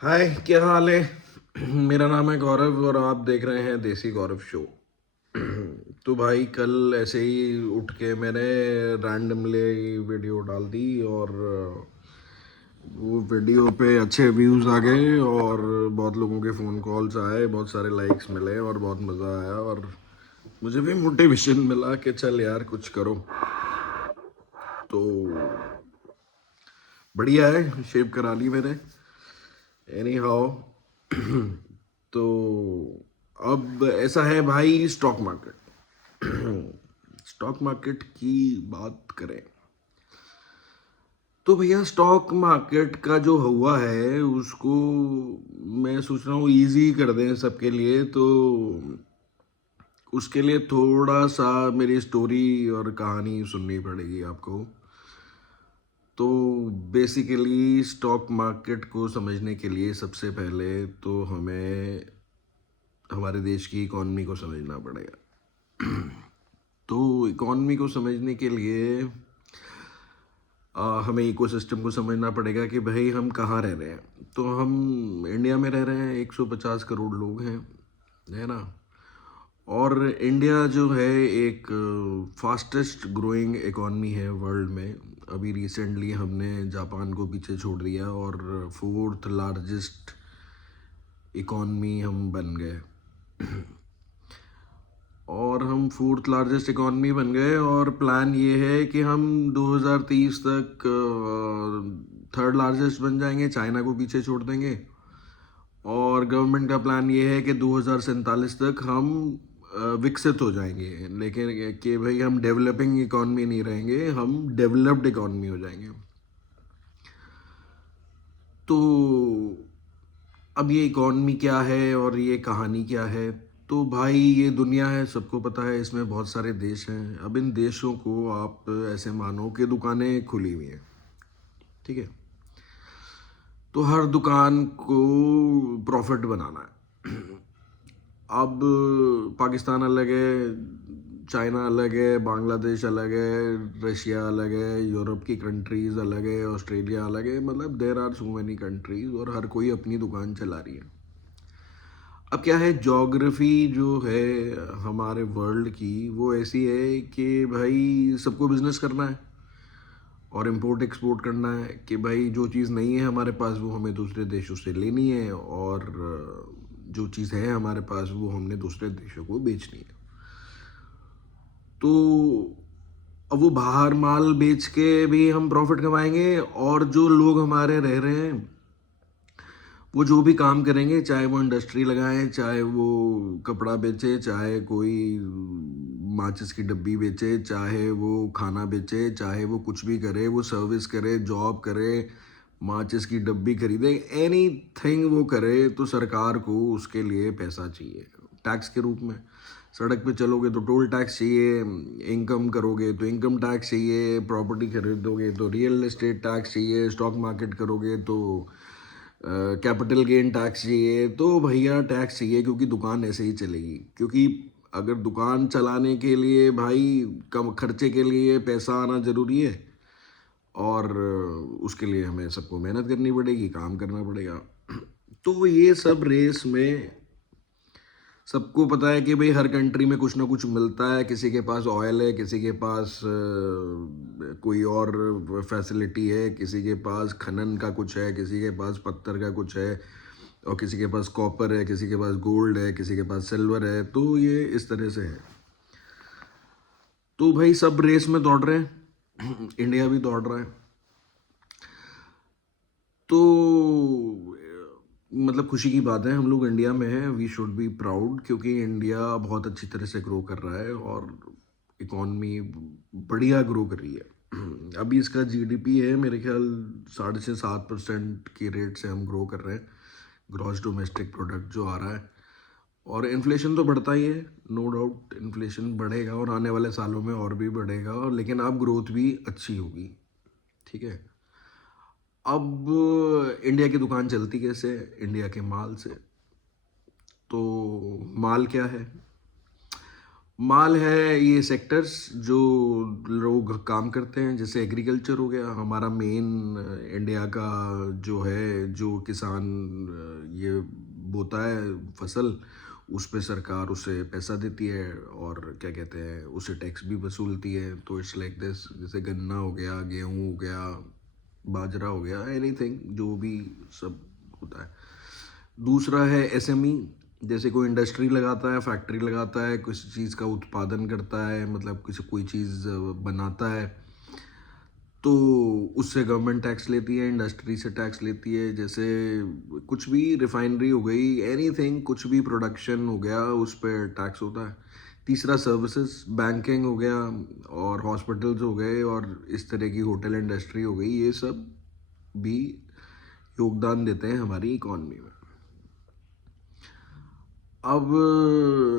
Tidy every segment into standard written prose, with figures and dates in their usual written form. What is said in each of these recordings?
हाय, क्या हाल है। मेरा नाम है गौरव और आप देख रहे हैं देसी गौरव शो। तो भाई कल ऐसे ही उठ के मैंने रैंडमली वीडियो डाल दी और वो वीडियो पे अच्छे व्यूज़ आ गए और बहुत लोगों के फ़ोन कॉल्स आए, बहुत सारे लाइक्स मिले और बहुत मज़ा आया और मुझे भी मोटिवेशन मिला कि चल यार कुछ करो। तो बढ़िया है, शेव करा ली मैंने। एनी हाउ, तो अब ऐसा है भाई, स्टॉक मार्केट। स्टॉक मार्केट की बात करें तो भैया स्टॉक मार्केट का जो हुआ है उसको मैं सोच रहा हूँ इजी कर दें सबके लिए। तो उसके लिए थोड़ा सा मेरी स्टोरी और कहानी सुननी पड़ेगी आपको। तो बेसिकली स्टॉक मार्केट को समझने के लिए सबसे पहले तो हमें हमारे देश की इकॉनमी को समझना पड़ेगा। तो इकॉनमी को समझने के लिए हमें इकोसिस्टम को समझना पड़ेगा कि भाई हम कहाँ रह रहे हैं। तो हम इंडिया में रह रहे हैं, 150 करोड़ लोग हैं, है ना। और इंडिया जो है एक फास्टेस्ट ग्रोइंग इकॉनमी है वर्ल्ड में। अभी रिसेंटली हमने जापान को पीछे छोड़ दिया और फोर्थ लार्जेस्ट इकॉनमी हम बन गए। और हम फोर्थ लार्जेस्ट इकॉनमी बन गए और प्लान ये है कि हम 2030 तक थर्ड लार्जेस्ट बन जाएंगे, चाइना को पीछे छोड़ देंगे। और गवर्नमेंट का प्लान ये है कि 2047 तक हम विकसित हो जाएंगे, लेकिन कि भाई हम डेवलपिंग इकॉनमी नहीं रहेंगे, हम डेवलप्ड इकॉनमी हो जाएंगे। तो अब ये इकॉनमी क्या है और ये कहानी क्या है। तो भाई ये दुनिया है, सबको पता है, इसमें बहुत सारे देश हैं। अब इन देशों को आप ऐसे मानो कि दुकानें खुली हुई हैं, ठीक है। तो हर दुकान को प्रॉफिट बनाना है। अब पाकिस्तान अलग है, चाइना अलग है, बांग्लादेश अलग है, रशिया अलग है, यूरोप की कंट्रीज़ अलग है, ऑस्ट्रेलिया अलग है, मतलब there are so many countries और हर कोई अपनी दुकान चला रही है। अब क्या है, ज्योग्राफी जो है हमारे वर्ल्ड की वो ऐसी है कि भाई सबको बिजनेस करना है और इंपोर्ट एक्सपोर्ट करना है। कि भाई जो चीज़ नहीं है हमारे पास वो हमें दूसरे देशों से लेनी है और जो चीज़ है हमारे पास वो हमने दूसरे देशों को बेचनी है। तो अब वो बाहर माल बेच के भी हम प्रॉफिट कमाएंगे और जो लोग हमारे रह रहे हैं वो जो भी काम करेंगे, चाहे वो इंडस्ट्री लगाएं, चाहे वो कपड़ा बेचे, चाहे कोई माचिस की डब्बी बेचे, चाहे वो खाना बेचे, चाहे वो कुछ भी करे, वो सर्विस करे, जॉब करे, माचिस की डब्बी खरीदे, एनी थिंग वो करे, तो सरकार को उसके लिए पैसा चाहिए टैक्स के रूप में। सड़क पे चलोगे तो टोल टैक्स चाहिए, इनकम करोगे तो इनकम टैक्स चाहिए, प्रॉपर्टी खरीदोगे तो रियल एस्टेट टैक्स चाहिए, स्टॉक मार्केट करोगे तो कैपिटल गेन टैक्स चाहिए। तो भैया टैक्स चाहिए क्योंकि दुकान ऐसे ही चलेगी। क्योंकि अगर दुकान चलाने के लिए भाई कम खर्चे के लिए पैसा आना ज़रूरी है और उसके लिए हमें सबको मेहनत करनी पड़ेगी, काम करना पड़ेगा। तो ये सब रेस में सबको पता है कि भाई हर कंट्री में कुछ ना कुछ मिलता है। किसी के पास ऑयल है, किसी के पास कोई और फैसिलिटी है, किसी के पास खनन का कुछ है, किसी के पास पत्थर का कुछ है, और किसी के पास कॉपर है, किसी के पास गोल्ड है, किसी के पास सिल्वर है। तो ये इस तरह से है। तो भाई सब रेस में दौड़ रहे हैं। इंडिया भी दौड़ रहा है। तो मतलब खुशी की बात है, हम लोग इंडिया में हैं, वी शुड बी प्राउड, क्योंकि इंडिया बहुत अच्छी तरह से ग्रो कर रहा है और इकॉनमी बढ़िया ग्रो कर रही है। अभी इसका जीडीपी है मेरे ख्याल 6.5-7% की रेट से हम ग्रो कर रहे हैं, ग्रॉस डोमेस्टिक प्रोडक्ट जो आ रहा है। और इन्फ्लेशन तो बढ़ता ही है, नो डाउट इन्फ्लेशन बढ़ेगा और आने वाले सालों में और भी बढ़ेगा, और लेकिन अब ग्रोथ भी अच्छी होगी, ठीक है। अब इंडिया की दुकान चलती कैसे है? इंडिया के माल से। तो माल क्या है? माल है ये सेक्टर्स जो लोग काम करते हैं, जैसे एग्रीकल्चर हो गया हमारा मेन, इंडिया का जो है, जो किसान ये बोता है फसल, उस पे सरकार उसे पैसा देती है और क्या कहते हैं उसे टैक्स भी वसूलती है। तो इट्स लाइक दिस, जैसे गन्ना हो गया, गेहूँ हो गया, बाजरा हो गया, एनीथिंग जो भी सब होता है। दूसरा है एसएमई, जैसे कोई इंडस्ट्री लगाता है, फैक्ट्री लगाता है, किसी चीज़ का उत्पादन करता है, मतलब किसी कोई चीज़ बनाता है, तो उससे गवर्नमेंट टैक्स लेती है, इंडस्ट्री से टैक्स लेती है। जैसे कुछ भी रिफाइनरी हो गई, एनीथिंग, कुछ भी प्रोडक्शन हो गया, उस पर टैक्स होता है। तीसरा सर्विसेज, बैंकिंग हो गया और हॉस्पिटल्स हो गए और इस तरह की होटल इंडस्ट्री हो गई, ये सब भी योगदान देते हैं हमारी इकॉनमी में। अब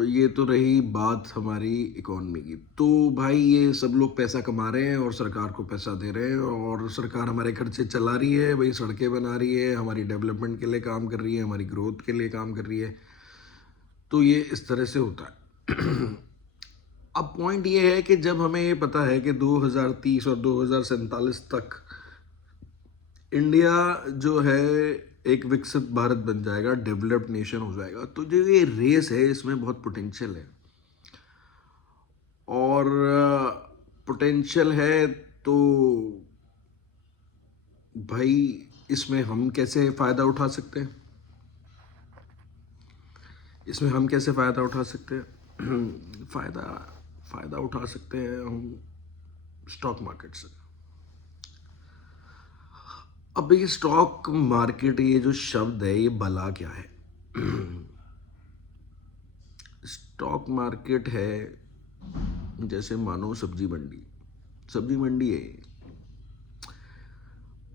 ये तो रही बात हमारी इकॉनमी की। तो भाई ये सब लोग पैसा कमा रहे हैं और सरकार को पैसा दे रहे हैं और सरकार हमारे खर्चे चला रही है, भाई सड़कें बना रही है, हमारी डेवलपमेंट के लिए काम कर रही है, हमारी ग्रोथ के लिए काम कर रही है। तो ये इस तरह से होता है। अब पॉइंट ये है कि जब हमें ये पता है कि 2030 और 2047 तक इंडिया जो है एक विकसित भारत बन जाएगा, डेवलप्ड नेशन हो जाएगा, तो जो ये रेस है इसमें बहुत पोटेंशियल है। और पोटेंशियल है तो भाई इसमें हम कैसे फ़ायदा उठा सकते हैं? इसमें हम कैसे फ़ायदा उठा सकते हैं? फ़ायदा फ़ायदा उठा सकते हैं हम स्टॉक मार्केट से। अब ये स्टॉक मार्केट, ये जो शब्द है, ये भला क्या है? स्टॉक मार्केट है जैसे मानो सब्जी मंडी, सब्जी मंडी है ये।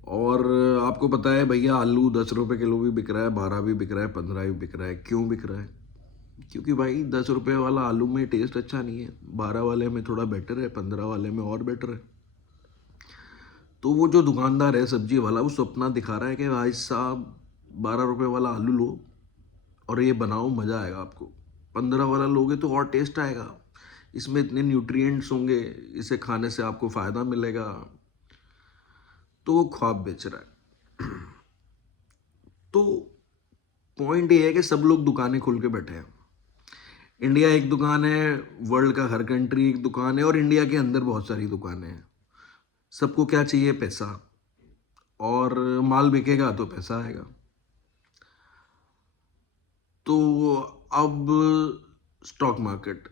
और आपको पता है भैया, आलू 10 रुपये किलो भी बिक रहा है, 12 भी बिक रहा है, 15 भी बिक रहा है। क्यों बिक रहा है? क्योंकि भाई 10 रुपये वाला आलू में टेस्ट अच्छा नहीं है, 12 वाले में थोड़ा बेटर है, 15 वाले में और बेटर है। तो वो जो दुकानदार है सब्जी वाला, वो सपना दिखा रहा है कि भाई साहब 12 रुपये वाला आलू लो और ये बनाओ, मज़ा आएगा आपको। 15 वाला लोगे तो और टेस्ट आएगा, इसमें इतने न्यूट्रिएंट्स होंगे, इसे खाने से आपको फ़ायदा मिलेगा। तो वो ख्वाब बेच रहा है। तो पॉइंट ये है कि सब लोग दुकानें खोल के बैठे हैं। इंडिया एक दुकान है, वर्ल्ड का हर कंट्री एक दुकान है, और इंडिया के अंदर बहुत सारी दुकानें हैं। सबको क्या चाहिए? पैसा। और माल बिकेगा तो पैसा आएगा। तो अब स्टॉक मार्केट,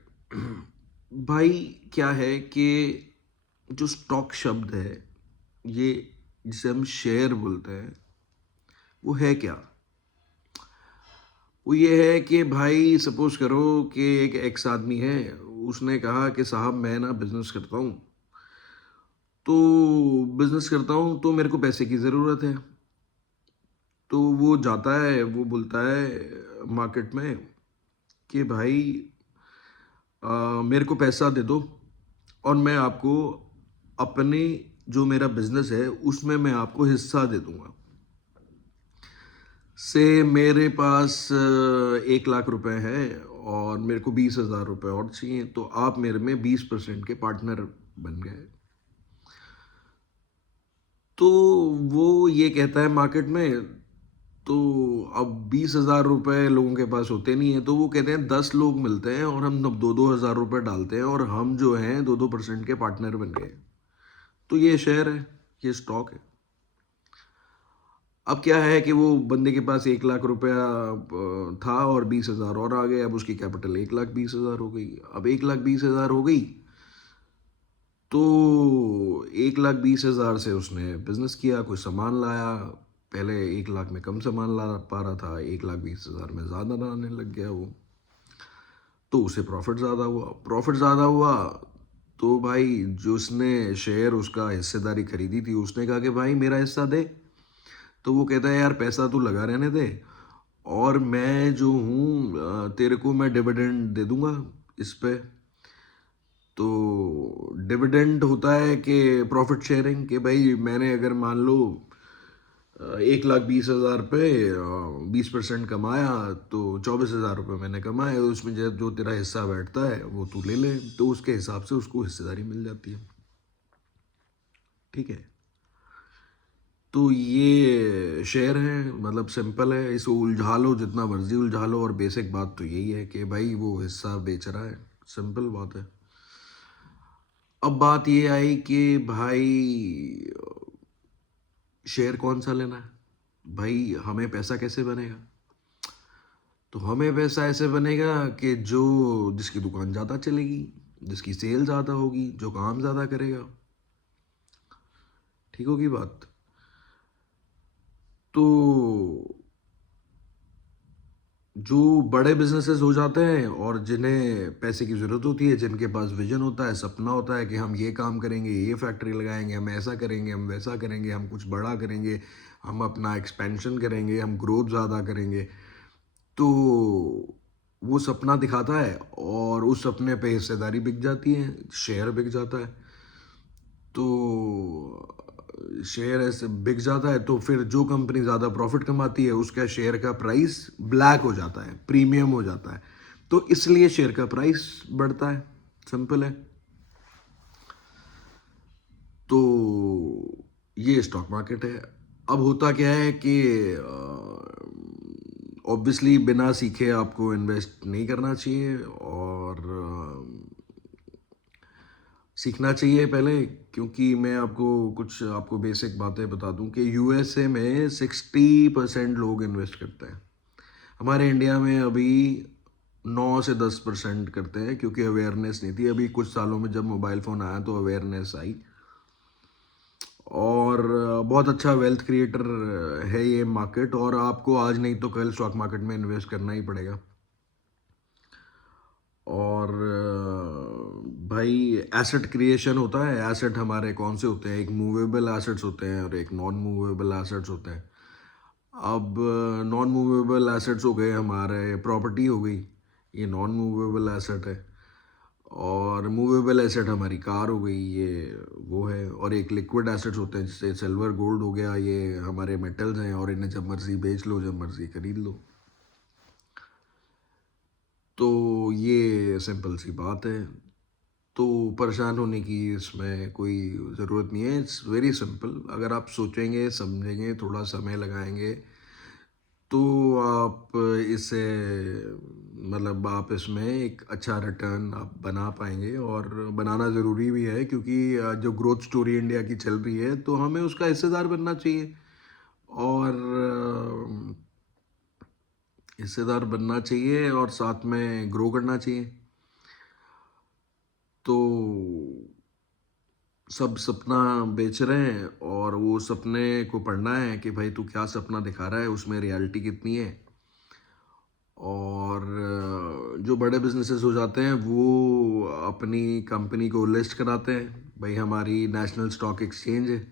भाई क्या है कि जो स्टॉक शब्द है, ये जिसे हम शेयर बोलते हैं, वो है क्या? वो ये है कि भाई सपोज करो कि एक एक्स आदमी है, उसने कहा कि साहब मैं ना बिजनेस करता हूँ, तो बिजनेस करता हूँ तो मेरे को पैसे की ज़रूरत है। तो वो जाता है, वो बोलता है मार्केट में कि भाई मेरे को पैसा दे दो और मैं आपको अपने जो मेरा बिजनेस है उसमें मैं आपको हिस्सा दे दूंगा। से मेरे पास 1 लाख रुपए हैं और मेरे को 20,000 रुपये और चाहिए, तो आप मेरे में 20% के पार्टनर बन गए। तो वो ये कहता है मार्केट में, तो अब 20,000 रुपये लोगों के पास होते नहीं है, तो वो कहते हैं 10 लोग मिलते हैं और हम 2-2 हज़ार रुपये डालते हैं और हम जो हैं 2-2% के पार्टनर बन गए। तो ये शेयर है, ये स्टॉक है। अब क्या है कि वो बंदे के पास 1 लाख रुपया था और 20,000 और आ गए, अब उसकी कैपिटल 1,20,000 हो गई। अब 1,20,000 हो गई तो 1,20,000 से उसने बिजनेस किया, कोई सामान लाया। पहले 1 लाख में कम सामान ला पा रहा था, 1,20,000 में ज़्यादा लाने लग गया वो, तो उसे प्रॉफिट ज़्यादा हुआ। प्रॉफिट ज़्यादा हुआ तो भाई जो उसने शेयर, उसका हिस्सेदारी खरीदी थी, उसने कहा कि भाई मेरा हिस्सा दे। तो वो कहता है यार पैसा तू लगा रहने दे, और मैं जो हूँ तेरे को मैं डिविडेंड दे दूंगा इस पे। तो डिविडेंड होता है कि प्रॉफिट शेयरिंग, कि भाई मैंने अगर मान लो 1,20,000 पे 20% कमाया तो 24,000 रुपये मैंने कमाए। उसमें जब जो तेरा हिस्सा बैठता है वो तू ले ले, तो उसके हिसाब से उसको हिस्सेदारी मिल जाती है। ठीक है, तो ये शेयर है, मतलब सिंपल है, इसको उलझा लो जितना मर्जी उलझा लो, और बेसिक बात तो यही है कि भाई वो हिस्सा बेच रहा है, सिंपल बात है। अब बात ये आई कि भाई शेयर कौन सा लेना है, भाई हमें पैसा कैसे बनेगा? तो हमें पैसा ऐसे बनेगा कि जो जिसकी दुकान ज़्यादा चलेगी, जिसकी सेल ज़्यादा होगी, जो काम ज़्यादा करेगा। ठीक होगी बात? तो जो बड़े बिजनेसेस हो जाते हैं और जिन्हें पैसे की ज़रूरत होती है, जिनके पास विजन होता है, सपना होता है कि हम ये काम करेंगे, ये फैक्ट्री लगाएंगे, हम ऐसा करेंगे, हम वैसा करेंगे, हम कुछ बड़ा करेंगे, हम अपना एक्सपेंशन करेंगे, हम ग्रोथ ज़्यादा करेंगे, तो वो सपना दिखाता है और उस सपने पे हिस्सेदारी बिक जाती है, शेयर बिक जाता है। तो शेयर ऐसे बिक जाता है तो फिर जो कंपनी ज़्यादा प्रॉफिट कमाती है उसका शेयर का प्राइस ब्लैक हो जाता है, प्रीमियम हो जाता है, तो इसलिए शेयर का प्राइस बढ़ता है, सिंपल है। तो ये स्टॉक मार्केट है। अब होता क्या है कि ऑब्वियसली बिना सीखे आपको इन्वेस्ट नहीं करना चाहिए, और सीखना चाहिए पहले, क्योंकि मैं आपको कुछ आपको बेसिक बातें बता दूं कि यूएसए में 60% लोग इन्वेस्ट करते हैं। हमारे इंडिया में अभी 9 से 10% करते हैं, क्योंकि अवेयरनेस नहीं थी। अभी कुछ सालों में जब मोबाइल फ़ोन आया तो अवेयरनेस आई, और बहुत अच्छा वेल्थ क्रिएटर है ये मार्केट, और आपको आज नहीं तो कल स्टॉक मार्केट में इन्वेस्ट करना ही पड़ेगा। और भाई एसेट क्रिएशन होता है। एसेट हमारे कौन से होते हैं? एक मूवेबल एसेट्स होते हैं और एक नॉन मूवेबल एसेट्स होते हैं। अब नॉन मूवेबल एसेट्स हो गए हमारे, प्रॉपर्टी हो गई, ये नॉन मूवेबल एसेट है। और मूवेबल एसेट हमारी कार हो गई, ये वो है। और एक लिक्विड एसेट्स होते हैं, जैसे सिल्वर गोल्ड हो गया, ये हमारे मेटल्स हैं, और इन्हें जब मर्जी बेच लो, जब मर्जी खरीद लो। तो ये सिंपल सी बात है। तो परेशान होने की इसमें कोई ज़रूरत नहीं है, इट्स वेरी सिंपल। अगर आप सोचेंगे, समझेंगे, थोड़ा समय लगाएंगे, तो आप इससे मतलब आप इसमें एक अच्छा रिटर्न आप बना पाएंगे, और बनाना ज़रूरी भी है, क्योंकि जो ग्रोथ स्टोरी इंडिया की चल रही है तो हमें उसका हिस्सेदार बनना चाहिए। और हिस्सेदार बनना चाहिए और साथ में ग्रो करना चाहिए। तो सब सपना बेच रहे हैं, और वो सपने को पढ़ना है कि भाई तू क्या सपना दिखा रहा है, उसमें रियलिटी कितनी है। और जो बड़े बिजनेसेस हो जाते हैं वो अपनी कंपनी को लिस्ट कराते हैं, भाई हमारी नेशनल स्टॉक एक्सचेंज है,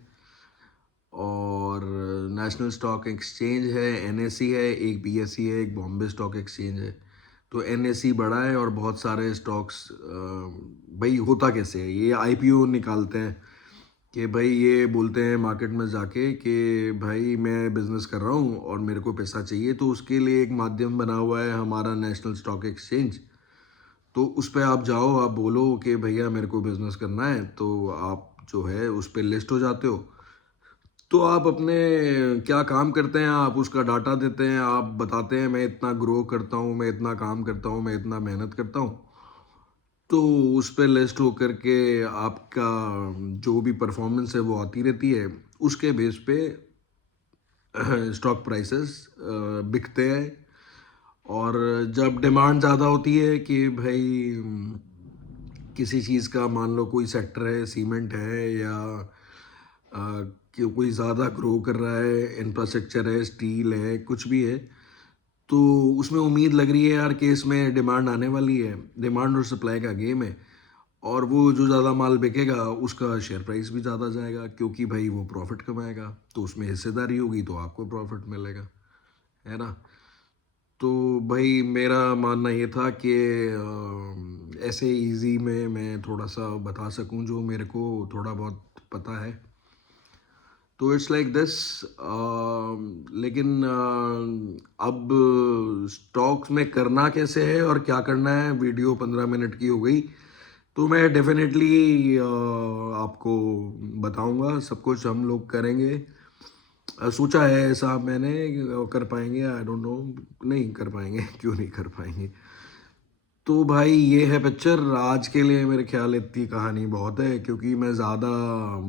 और नेशनल स्टॉक एक्सचेंज है, एनएसई है, एक बीएसई है, एक बॉम्बे स्टॉक एक्सचेंज है। तो एनएसई बड़ा है और बहुत सारे स्टॉक्स, भाई होता कैसे है, ये आईपीओ निकालते हैं कि भाई ये बोलते हैं मार्केट में जाके कि भाई मैं बिज़नेस कर रहा हूँ और मेरे को पैसा चाहिए, तो उसके लिए एक माध्यम बना हुआ है हमारा नेशनल स्टॉक एक्सचेंज। तो उस पर आप जाओ, आप बोलो कि भैया मेरे को बिज़नेस करना है, तो आप जो है उस पर लिस्ट हो जाते हो। तो आप अपने क्या काम करते हैं, आप उसका डाटा देते हैं, आप बताते हैं मैं इतना ग्रो करता हूँ, मैं इतना काम करता हूँ, मैं इतना मेहनत करता हूँ। तो उस पे लिस्ट होकर के आपका जो भी परफॉर्मेंस है वो आती रहती है, उसके बेस पे स्टॉक प्राइसेस बिकते हैं। और जब डिमांड ज़्यादा होती है कि भाई किसी चीज़ का, मान लो कोई सेक्टर है, सीमेंट है, या कि कोई ज़्यादा ग्रो कर रहा है, इंफ्रास्ट्रक्चर है, स्टील है, कुछ भी है, तो उसमें उम्मीद लग रही है यार कि इसमें डिमांड आने वाली है, डिमांड और सप्लाई का गेम है, और वो जो ज़्यादा माल बिकेगा उसका शेयर प्राइस भी ज़्यादा जाएगा, क्योंकि भाई वो प्रॉफिट कमाएगा, तो उसमें हिस्सेदारी होगी तो आपको प्रॉफिट मिलेगा, है ना? तो भाई मेरा मानना ये था कि ऐसे इजी में मैं थोड़ा सा बता सकूं जो मेरे को थोड़ा बहुत पता है। तो इट्स लाइक दिस। लेकिन अब स्टॉक्स में करना कैसे है और क्या करना है, वीडियो 15 मिनट की हो गई, तो मैं डेफिनेटली आपको बताऊंगा। सब कुछ हम लोग करेंगे। सोचा है ऐसा मैंने, कर पाएंगे आई डोंट नो, नहीं कर पाएंगे क्यों नहीं कर पाएंगे। तो भाई ये है पिक्चर आज के लिए। मेरे ख्याल इतनी कहानी बहुत है, क्योंकि मैं ज़्यादा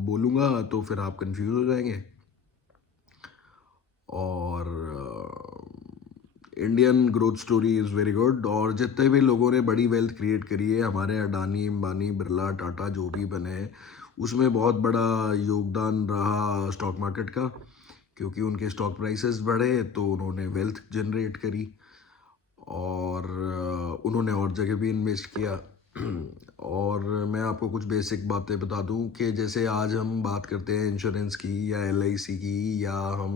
बोलूँगा तो फिर आप कंफ्यूज हो जाएंगे। और Indian growth story is very good. और जितने भी लोगों ने बड़ी वेल्थ क्रिएट करी है, हमारे अडानी अंबानी बिरला टाटा जो भी बने हैं, उसमें बहुत बड़ा योगदान रहा स्टॉक मार्केट का। क्योंकि उनके स्टॉक प्राइसेस बढ़े तो उन्होंने वेल्थ जनरेट करी, और उन्होंने और जगह भी इन्वेस्ट किया। और मैं आपको कुछ बेसिक बातें बता दूं कि जैसे आज हम बात करते हैं इंश्योरेंस की या एलआईसी की या हम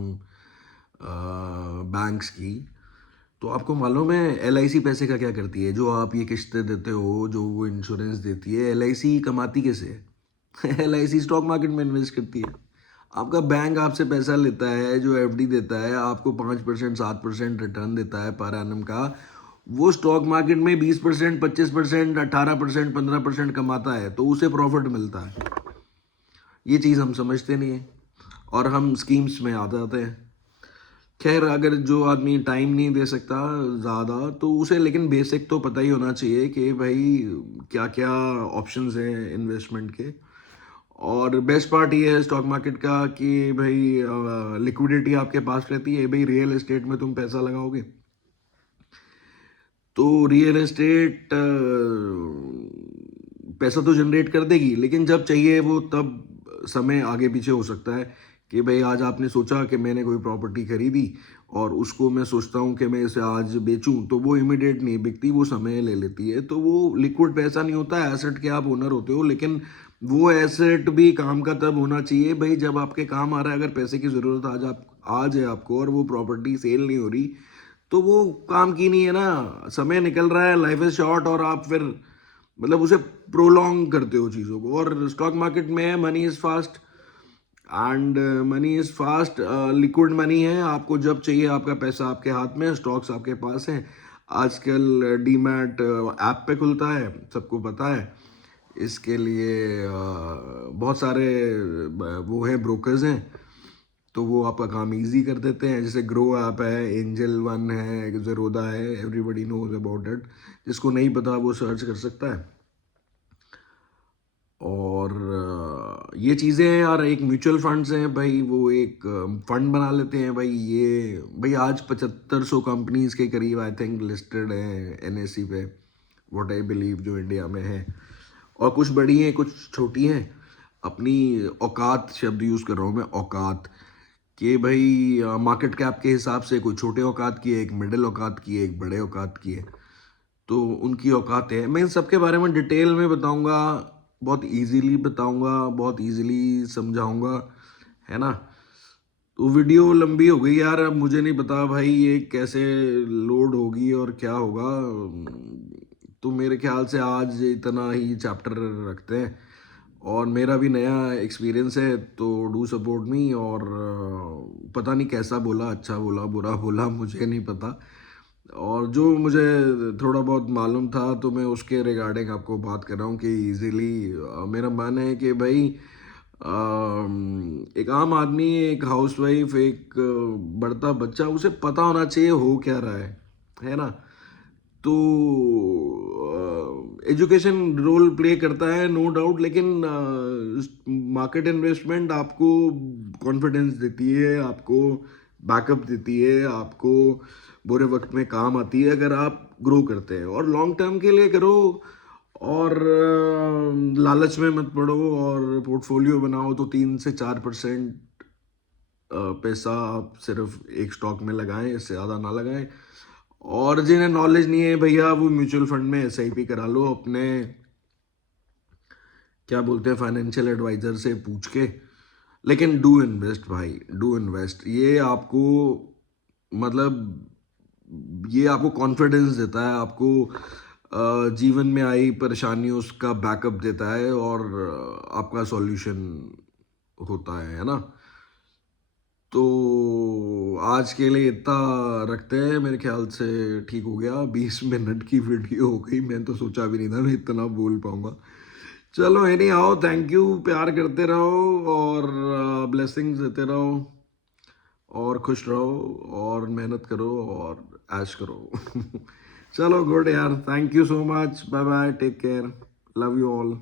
बैंक्स की, तो आपको मालूम है एलआईसी पैसे का क्या करती है? जो आप ये किस्तें देते हो, जो वो इंश्योरेंस देती है, एलआईसी कमाती कैसे है? एलआईसी स्टॉक मार्केट में इन्वेस्ट करती है। आपका बैंक आपसे पैसा लेता है, जो एफडी देता है आपको 5% 7% रिटर्न देता है पर एनम का, वो स्टॉक मार्केट में 20% 25% 18% 15% कमाता है, तो उसे प्रॉफिट मिलता है। ये चीज़ हम समझते नहीं है और हम स्कीम्स में आ जाते हैं। खैर, अगर जो आदमी टाइम नहीं दे सकता ज़्यादा, तो उसे लेकिन बेसिक तो पता ही होना चाहिए कि भाई क्या क्या ऑप्शंस हैं इन्वेस्टमेंट के। और बेस्ट पार्ट ये है स्टॉक मार्केट का कि भाई लिक्विडिटी आपके पास रहती है। भाई रियल एस्टेट में तुम पैसा लगाओगे तो रियल एस्टेट पैसा तो जनरेट कर देगी, लेकिन जब चाहिए वो तब समय आगे पीछे हो सकता है। कि भाई आज आपने सोचा कि मैंने कोई प्रॉपर्टी खरीदी और उसको मैं सोचता हूँ कि मैं इसे आज बेचूं, तो वो इमीडिएट नहीं बिकती, वो समय ले लेती है। तो वो लिक्विड पैसा नहीं होता है। एसेट के आप ओनर होते हो, लेकिन वो एसेट भी काम का तब होना चाहिए भाई जब आपके काम आ रहा है। अगर पैसे की ज़रूरत आज है आपको और वो प्रॉपर्टी सेल नहीं हो रही, तो वो काम की नहीं है ना। समय निकल रहा है, लाइफ इज शॉर्ट, और आप फिर मतलब उसे प्रोलॉन्ग करते हो चीज़ों को। और स्टॉक मार्केट में है money is fast, and money is fast, liquid money है। आपको जब चाहिए आपका पैसा आपके हाथ में, स्टॉक्स आपके पास हैं। आजकल डीमैट ऐप पे खुलता है, सबको पता है। इसके लिए बहुत सारे वो हैं, ब्रोकर्स हैं, तो वो आपका काम इजी कर देते हैं। जैसे ग्रो ऐप है, एंजल वन है, ज़ेरोदा है, एवरीबडी नोज अबाउट इट। जिसको नहीं पता वो सर्च कर सकता है। और ये चीज़ें हैं यार। एक म्यूचुअल फंड्स हैं भाई, वो एक फंड बना लेते हैं भाई। ये भाई आज 7500 कंपनीज के करीब आई थिंक लिस्टेड हैं एनएससी पे, व्हाट आई बिलीव, जो इंडिया में है। और कुछ बड़ी हैं कुछ छोटी हैं। अपनी औकात शब्द यूज़ कर रहा हूँ मैं, औकात, कि भाई मार्केट कैप के हिसाब से कोई छोटे औकात की है, एक मिडिल औकात की है, एक बड़े औकात की है। तो उनकी औकात है। मैं इन सब के बारे में डिटेल में बताऊंगा, बहुत इजीली बताऊंगा, बहुत इजीली समझाऊंगा, है ना। तो वीडियो लंबी हो गई यार। अब मुझे नहीं पता भाई ये कैसे लोड होगी और क्या होगा। तो मेरे ख्याल से आज इतना ही चैप्टर रखते हैं। और मेरा भी नया एक्सपीरियंस है, तो डू सपोर्ट मी। और पता नहीं कैसा बोला, अच्छा बोला बुरा बोला, मुझे नहीं पता। और जो मुझे थोड़ा बहुत मालूम था तो मैं उसके रिगार्डिंग आपको बात कर रहा हूँ कि इजीली। मेरा मानना है कि भाई एक आम आदमी, एक हाउसवाइफ, एक बढ़ता बच्चा, उसे पता होना चाहिए हो क्या रहा है ना। तो एजुकेशन रोल प्ले करता है, नो डाउट, लेकिन मार्केट इन्वेस्टमेंट आपको कॉन्फिडेंस देती है, आपको बैकअप देती है, आपको बुरे वक्त में काम आती है अगर आप ग्रो करते हैं। और लॉन्ग टर्म के लिए करो, और लालच में मत पड़ो। और पोर्टफोलियो बनाओ तो 3 से 4% पैसा आप सिर्फ एक स्टॉक में लगाएं, इससे ज़्यादा ना लगाएं। और जिन्हें नॉलेज नहीं है भैया, वो म्यूचुअल फंड में एसआईपी करा लो अपने, क्या बोलते हैं, फाइनेंशियल एडवाइजर से पूछ के। लेकिन डू इन्वेस्ट भाई, डू इन्वेस्ट। ये आपको मतलब ये आपको कॉन्फिडेंस देता है, आपको जीवन में आई परेशानियों उसका बैकअप देता है, और आपका सॉल्यूशन होता है ना। तो आज के लिए इतना रखते हैं, मेरे ख्याल से ठीक हो गया। 20 मिनट की वीडियो हो गई, मैं तो सोचा भी नहीं था मैं इतना बोल पाऊंगा। चलो एनी आओ, थैंक यू, प्यार करते रहो और ब्लेसिंग्स देते रहो और खुश रहो और मेहनत करो और ऐश करो। चलो गुड यार, thank you so much, bye bye, take care, love you all.